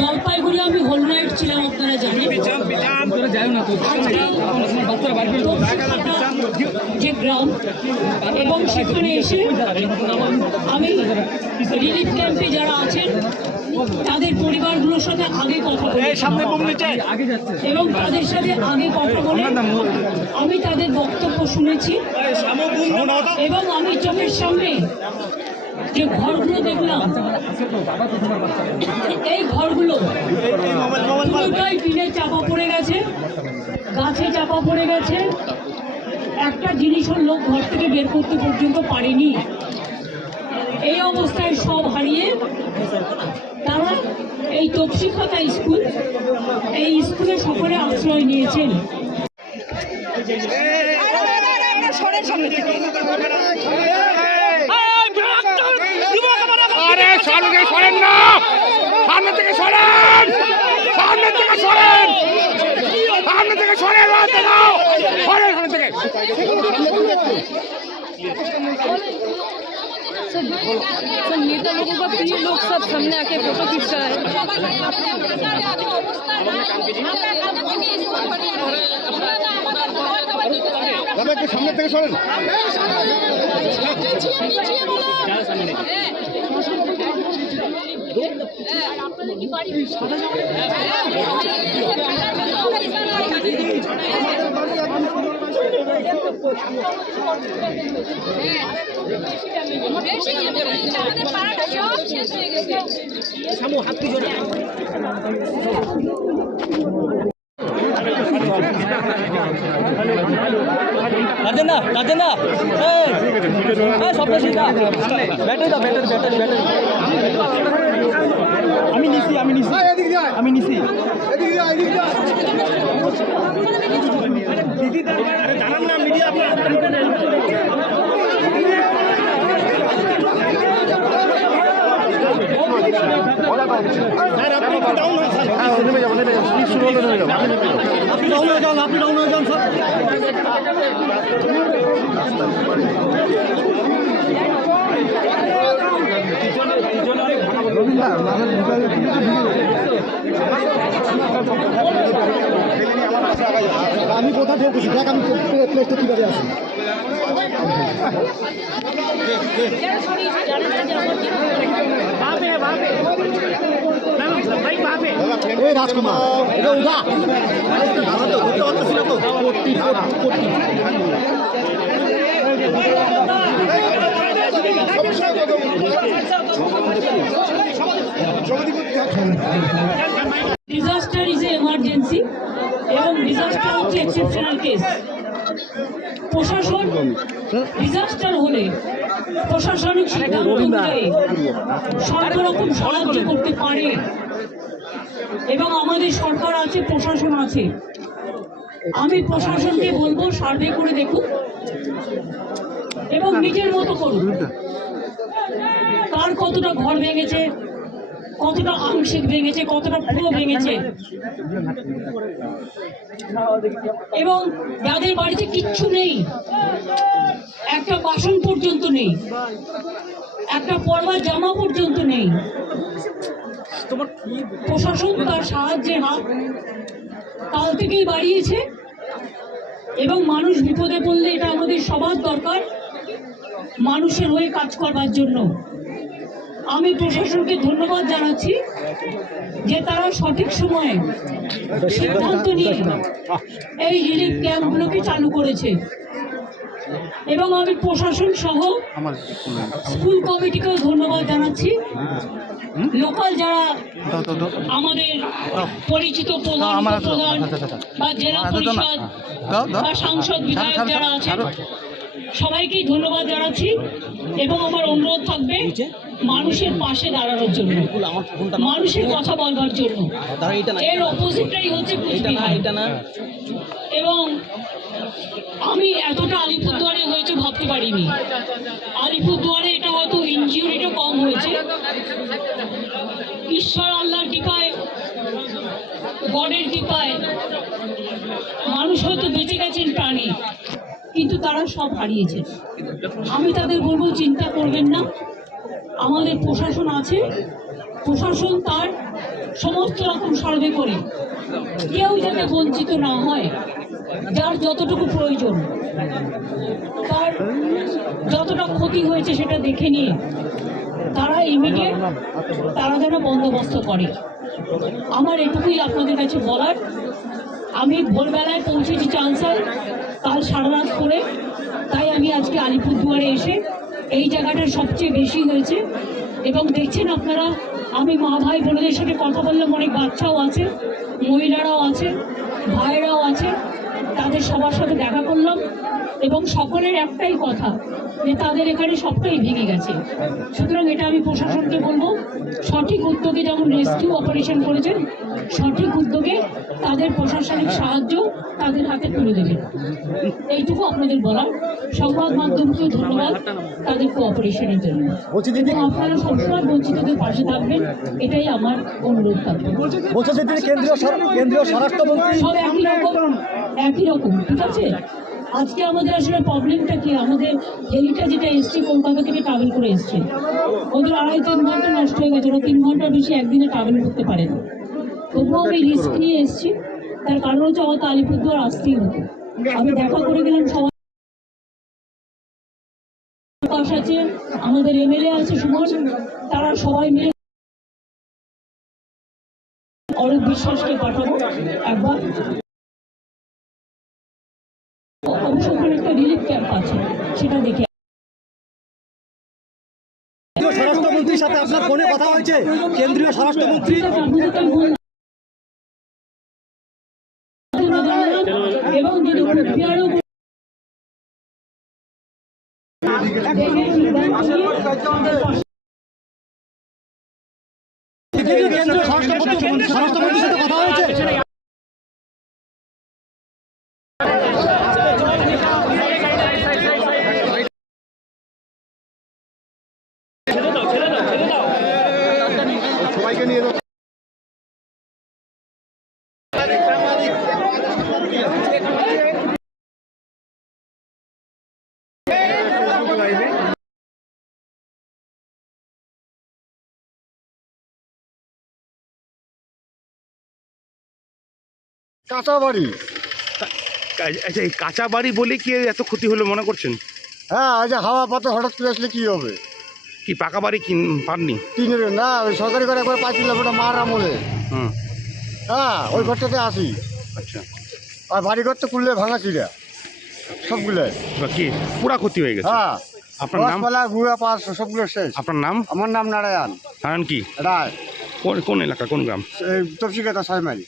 জলপাইগুড়ি আমি whole night ছিলাম আপনারা জানেন। যে গ্রাউন্ড এবং সেখানে এসে আমি রিলিফ ক্যাম্পে যারা আছেন তাদের পরিবারগুলোর সাথে আগে কথা বলেছি এবং তাদের সাথে আগে কথা বলে আমি তাদের বক্তব্য শুনেছি। এবং আমি চোখের সামনে যে ঘরগুলো দেখলাম এই ঘরগুলো পুরোটাই টিনে চাপা পড়ে গেছে গাছে চাপা পড়ে গেছে একটা জিনিসও লোক ঘর থেকে বের করতে পর্যন্ত পারেনি এই অবস্থায় সব হারিয়ে তারা এই তপসিখাতা স্কুল এই স্কুলে সকলে আশ্রয় নিয়েছেন আরে সামনে থেকে সরেন না সামনে থেকে সরেন সামনে থেকে সরেন সামনে থেকে সরেন রাতে নাও সরেন সামনে থেকে सब नेता लोगों का प्रिय लोग सब सामने आके फोटो खींच रहा है দাদা একটু সামনে থেকে সরেন আমাদের পাড়াটা সব শেষ হয়ে গেছে কাঁদে না কাঁদে না এই সপ্তাশী দা ব্যাটারি দাও ব্যাটারি ব্যাটারি ব্যাটারি আমি নিছি আমি নিছি আমি নিছি শুরু হলে নেমে যাব আপনি ডাউন হয়ে যান আপনি আমি কোথা ঢেকেছি দেখ আমি প্লেসটা কীভাবে আছি এই রাজকুমার। এটা ডিজাস্টার ইজ এমার্জেন্সি এবং ডিজাস্টার হচ্ছে এক্সেপশনাল কেস প্রশাসন ডিজাস্টার হলে প্রশাসনিক সিদ্ধান্ত অনুযায়ী সর্বরকম সাহায্য করতে পারে। এবং আমাদের সরকার আছে, প্রশাসন আছে। আমি প্রশাসনকে বলব, সার্ভে করে দেখুন। এবং নিজের মতো করুন। কার কতটা ঘর ভেঙেছে, কতটা আংশিক ভেঙেছে, কতটা পুরো ভেঙেছে। এবং যাদের বাড়িতে কিচ্ছু নেই, একটা বাসন পর্যন্ত নেই, একটা পরবার জামা পর্যন্ত নেই। প্রশাসন তার সাহায্যে হাত কাল থেকেই বাড়িয়েছে, এবং মানুষ বিপদে পড়লে এটা আমাদের সবার দরকার। মানুষের হয়ে কাজ করবার জন্য। আমি প্রশাসনকে ধন্যবাদ জানাচ্ছি যে তারা সঠিক সময়ে সিদ্ধান্ত নিয়ে এই রিলিফ ক্যাম্পগুলোকে চালু করেছে। এবং আমি প্রশাসন সহ স্কুল কমিটিকেও ধন্যবাদ জানাচ্ছি। লোকাল যারা আমাদের পরিচিত প্রধান প্রধান বা জেলা পরিষদ বা সাংসদ, বিধায়ক যারা আছেন সবাইকেই ধন্যবাদ জানাচ্ছি এবং আমার অনুরোধ থাকবে মানুষের পাশে দাঁড়ানোর জন্য। মানুষের কথা বলবার জন্য। এর অপোজিটটাই হচ্ছে এবং আমি এতটা আলিপুরদুয়ারে হয়েছে ভাবতে পারিনি। আলিপুরদুয়ারে এটা হয়তো ইনজিউরিটা কম হয়েছে। ঈশ্বর আল্লাহর কৃপায় গডের কৃপায় মানুষ হয়তো বেঁচে গেছেন প্রাণী। কিন্তু তারা সব হারিয়েছে। আমি তাদের বলব, চিন্তা করবেন না। আমাদের প্রশাসন আছে। প্রশাসন তার সমস্ত রকম সার্ভে করে। কেউ যাতে বঞ্চিত না হয়, যার যতটুকু প্রয়োজন, তার যতটা ক্ষতি হয়েছে সেটা দেখে নিয়ে তারা ইমিডিয়েট তারা যেন বন্দোবস্ত করে। আমার এটুকুই আপনাদের কাছে বলার। আমি ভোরবেলায় পৌঁছেছি চান্সাল। কাল সারা রাত করে। তাই আমি আজকে আলিপুরদুয়ারে এসে এই জায়গাটা সবচেয়ে বেশি হয়েছে। এবং দেখছেন আপনারা, আমি মা ভাই বোনদের সাথে কথা বললাম, অনেক বাচ্চাও আছে, মহিলারাও আছে, ভাইয়েরাও আছে। তাদের সবার সাথে দেখা করলাম এবং সকলের একটাই কথা যে তাদের এখানে সবটাই ভেঙে গেছে। সুতরাং এটা আমি প্রশাসনকে বলব সঠিক উদ্যোগে যেমন রেস্কিউ অপারেশন করেছেন সঠিক উদ্যোগে তাদের প্রশাসনিক সাহায্য তাদের হাতে তুলে দেবে এইটুকু আপনাদের বলার। সংবাদ মাধ্যমকেও ধন্যবাদ তাদের কোঅপারেশনের জন্য। এবং আপনারা সবসময় বঞ্চিতদের পাশে থাকবেন এটাই আমার অনুরোধ থাকবে। কেন্দ্রীয় কেন্দ্রীয় স্বরাষ্ট্রমন্ত্রী সব একই রকম একই রকম ঠিক আছে? আজকে আমাদের আসলে প্রবলেমটা কি? আমাদের হেলিটা যেটা এসছে কলকাতা থেকে ট্রাভেল করে এসছে। ওদের আড়াই তিন ঘণ্টা নষ্ট হয়ে গেছে। ওরা তিন ঘণ্টার বেশি একদিনে ট্রাভেল করতে পারে না। তবুও আমি রিস্ক নিয়ে এসেছি। তার কারণ হচ্ছে আমার তো আলিপুরদুয়ার আসতেই হতো আমি দেখা করে গেলাম সবাই আছে আমাদের এমএলএ আছে সুমন। তারা সবাই মিলে অরূপ বিশ্বাসকে পাঠাবো একবার। ওখানে একটা রিলিফ ক্যাম্প আছে সেটা দেখে স্বরাষ্ট্রমন্ত্রীর সাথে আপনার ফোনে কথা হয়েছে কেন্দ্রীয় স্বরাষ্ট্রমন্ত্রী। এবং যদি স্বরাষ্ট্রমন্ত্রীর কাঁচা বাড়ি আচ্ছা এই কাঁচা বাড়ি বলে কি এত ক্ষতি হলো মনে করছেন? হ্যাঁ আজ হাওয়া পাতে হঠাৎ করে আসলে কি হবে? কি পাকা বাড়ি কিন পাননি? টিনের না ওই সরকারি ঘরে একবার পাইছিলাম ওটা মার আমলে। হুম। হ্যাঁ ওই ঘরটাতে আসি। আচ্ছা। আর বাড়িঘর তো খুললে ভাঙা চিড়া সবগুলো বা কি? পুরা ক্ষতি হয়ে গেছে? হ্যাঁ। আপনার নাম? গাছপালা গুড়া পাস সবগুলো শেষ। আপনার নাম? আমার নাম নারায়ণ। নারায়ণ কি? রায়। কোন কোন এলাকা? কোন গ্রাম? এই তপসিকাতা ছয় মাইল